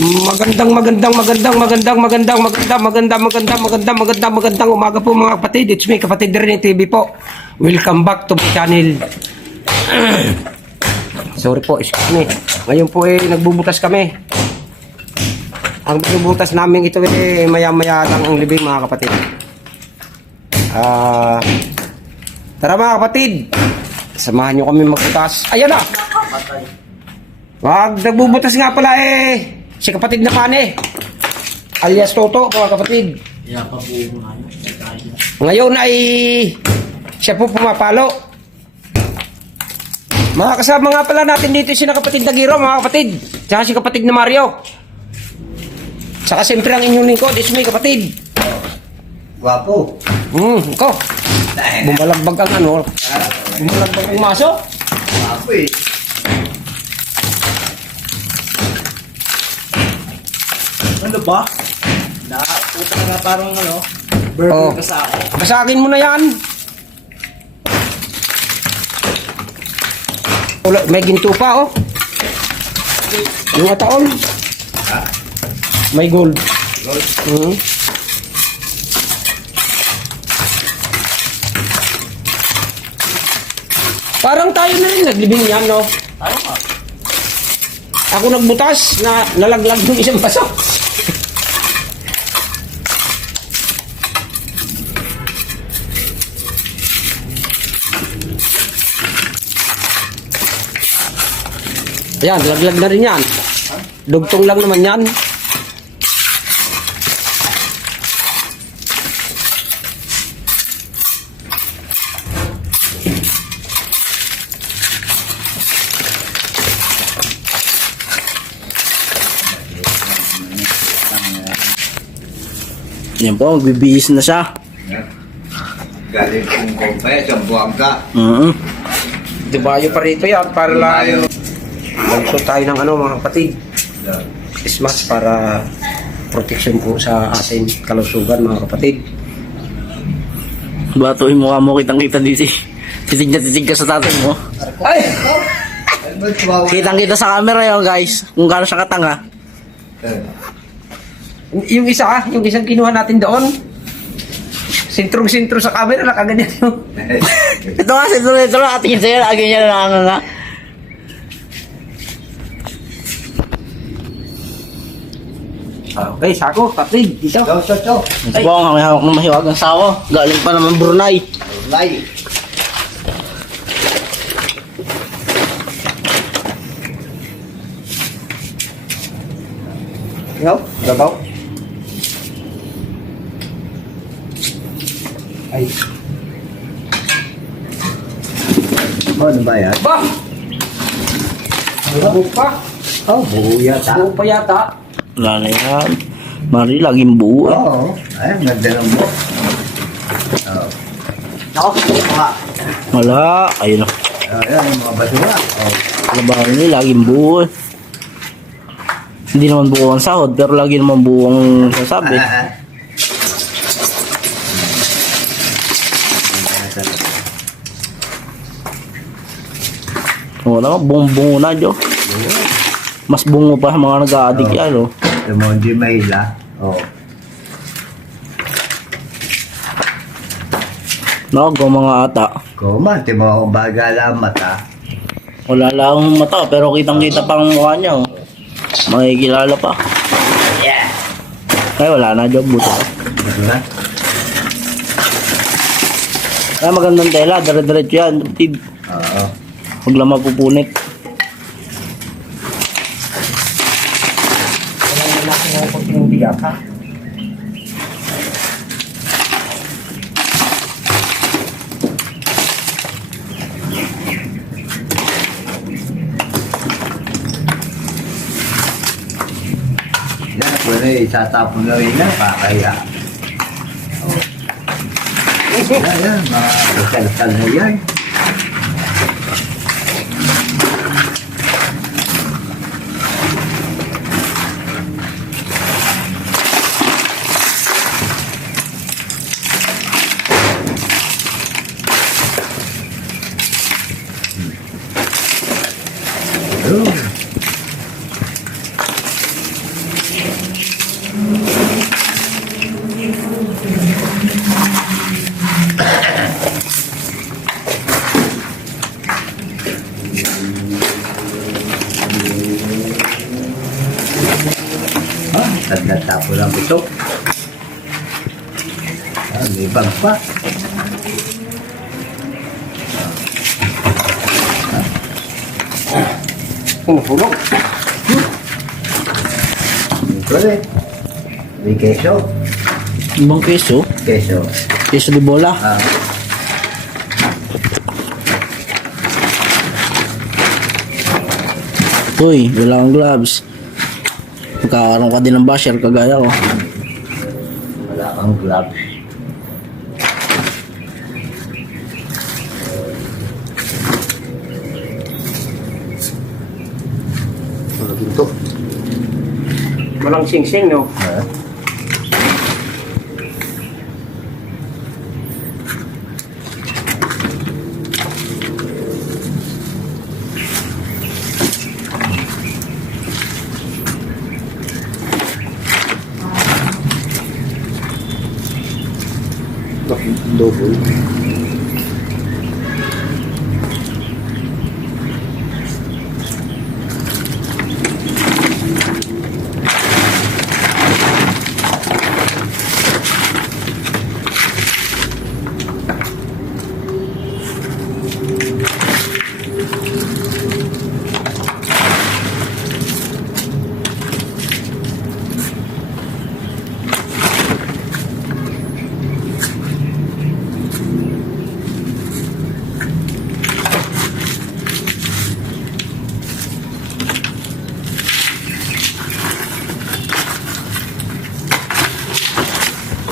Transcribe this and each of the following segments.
Magandang umaga po mga kapatid. It's me, Kapatid Rene TV po. Welcome back to my channel. Sorry po, excuse me. Ngayon po nagbubutas kami. Ang binubutas namin ito maya-maya lang ang libing mga kapatid. Tara mga kapatid. Samahan nyo kami magbutas. Ayan na! Nagbubutas nga pala si kapatid na Pane alias Toto mga kapatid. Ngayon ay siya po pumapalo. Mga kasama nga pala natin dito si kapatid na Giro mga kapatid. Tsaka si kapatid na Mario. Tsaka siyempre ang inyong lingkod is may kapatid. Guwapo. Ikaw. Bumalagbag ang bumalagbag ang maso. Guwapo eh. Ano ba? Puta na parang burger ka sa ako. Basagin mo na yan. May ginto pa yung ataon. Ha? May gold. Gold? Parang tayo na rin naglibing yan, no? Ano nga? Ako nagbutas na nalaglag yung isang baso. Ayan, laglag na rin yan. Dugtong lang naman yan. Yan po, magbibihis na siya. Galing kong kumpay, sa Buanga. Dibayo pa rito yan para lang magsuot tayo ng mga kapatid. Christmas para protection po sa ating kalusugan mga kapatid. Batoy mukha mo kitang-kita dito. Titig na titig ka sa tatay mo. Ay! Kitang-kita sa camera yun guys. Kung gaano siya katanga. Yung isang kinuha natin doon. Sintrong-sintro sa camera, nakaganyan yun. Ito nga, ito na. Atingin sa'yo, lagi niya na nga. Okay, sako, kapatid, dito. Chow. Ito po, may hawak ng mahiwagang sawa. Galing pa naman Brunei. Lai. Yo, gabaw. Ay. Ano ba yan? Ba! Buo pa. Oh, buo yata. Buo pa yata. Wala na yan. Mari, laging buo. Oo. Ay, ang ganda ng buo. Oo. Ako, mga. Wala. Ayun na. Ayan, yung mga basura. Oo. Labahan nila, laging buo. Hindi naman buo ang sahod, pero lagi naman buo ang sasabi. Wala nga, buong-bungo na, Jo. Mas bungo pa sa mga nag-a-addict yan, no? Ito mo, hindi mahila. Oo. Nakago mga ata. Kuma, ito mo, bagala ang mata. Wala lang mata, pero kitang-kita pa ang mukha niya, oh. Makikilala pa. Yeah! Kaya wala na, Jo. Buto. Basura? Kaya magandang tela, dire-diretso yan. Tib. Oo. Huwag lang mapupunit. Wala na natin ang kunting biyak, ha? Yan, pwede itatapon na rin na, pakaya. Oo. Yan, mga kasal-sal na yan. At natapo lang ito. May bag pa. Hulog. Ito rin. May keso. Ibang keso. Keso. Keso de bola. Uy, wala kang gloves. Magkakaroon ka din ng basher kagaya ko. Wala kang gloves. Mga ginto. Walang sing-sing, no? Ha? Double.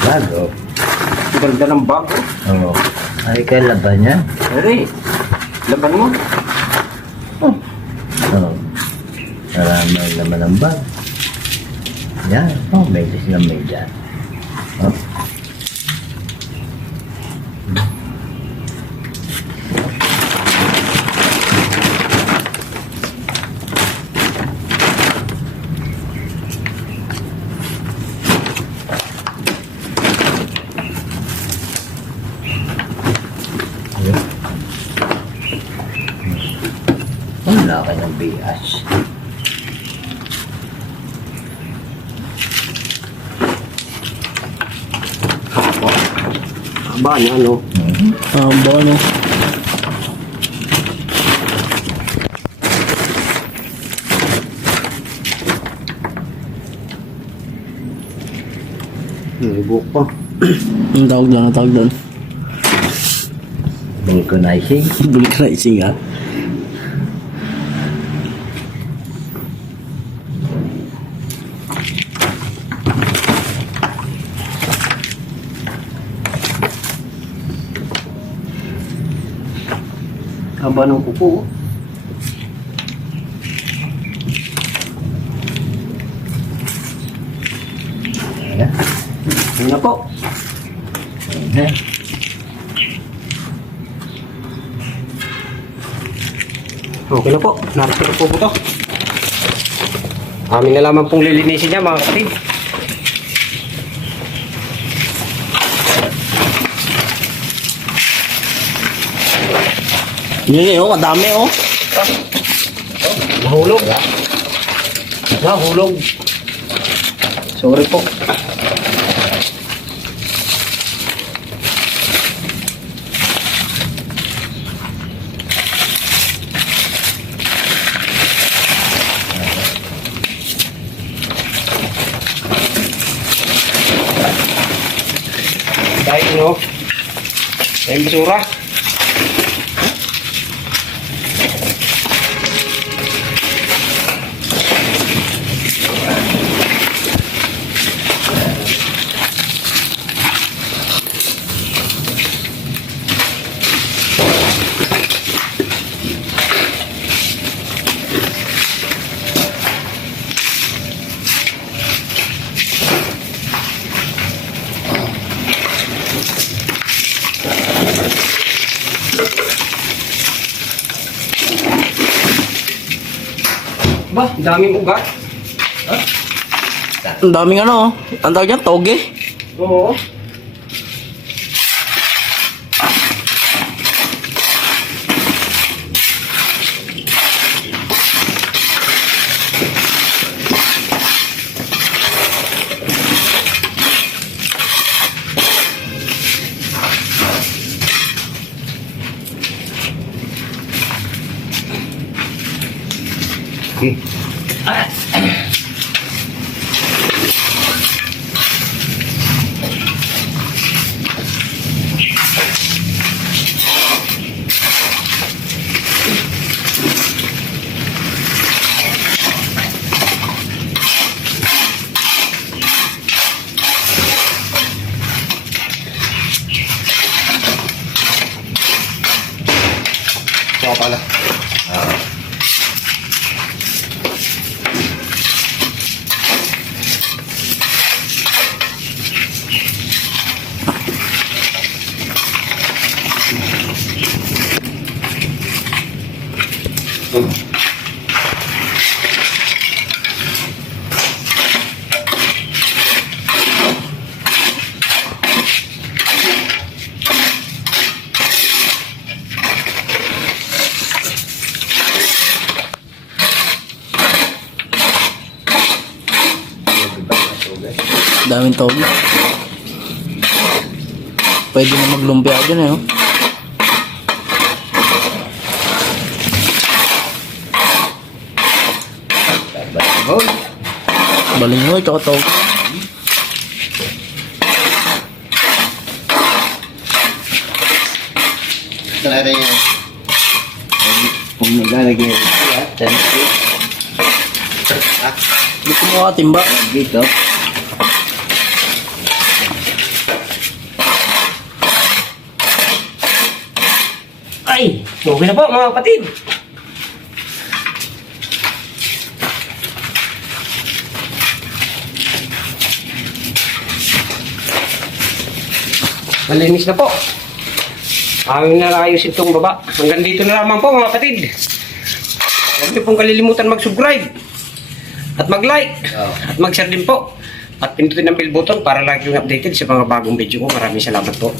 Bago. Ang ganda ng bag. Oo. Ay, kaya laban yan. Ere, laban mo. Oo. Marami naman ang bag. Yan. Oh, medyas na medyas. Oh. Ang laki ng bias. Aba niya, no? Ba ano? Ibuk pa. Ang tawag doon, ang tawag doon. Vulcanizing. Vulcanizing ha. Aba ng kuko. Yan. Yan na po. Yan. Okay na po. Narito na po ito. Amin na lamang pong lilinisin niya, mga kapatid. Yun yun, oh, madami oh. Nahulog. Nahulog. Sorry po. Dahil no, may basura. Ba, daming ugat. Ang daming ano oh. Ang tawag yan, toge. Oo. Daming togi. Pwede na maglumpia dyan eh. Oh. Hoy! Balingoy, tsaka togi. Talaga yan. Kung maglalagay ito, Dito mo ka timba. dito. Ay, okay na po mga kapatid. Malinis na po. Aming naayos itong baba. Hanggang dito na lamang po mga kapatid. Huwag niyo pong kalilimutan mag-subscribe at mag-like at mag-share din po. At pindutin ang bell button para lagi yung updated sa mga bagong video ko. Maraming salamat po.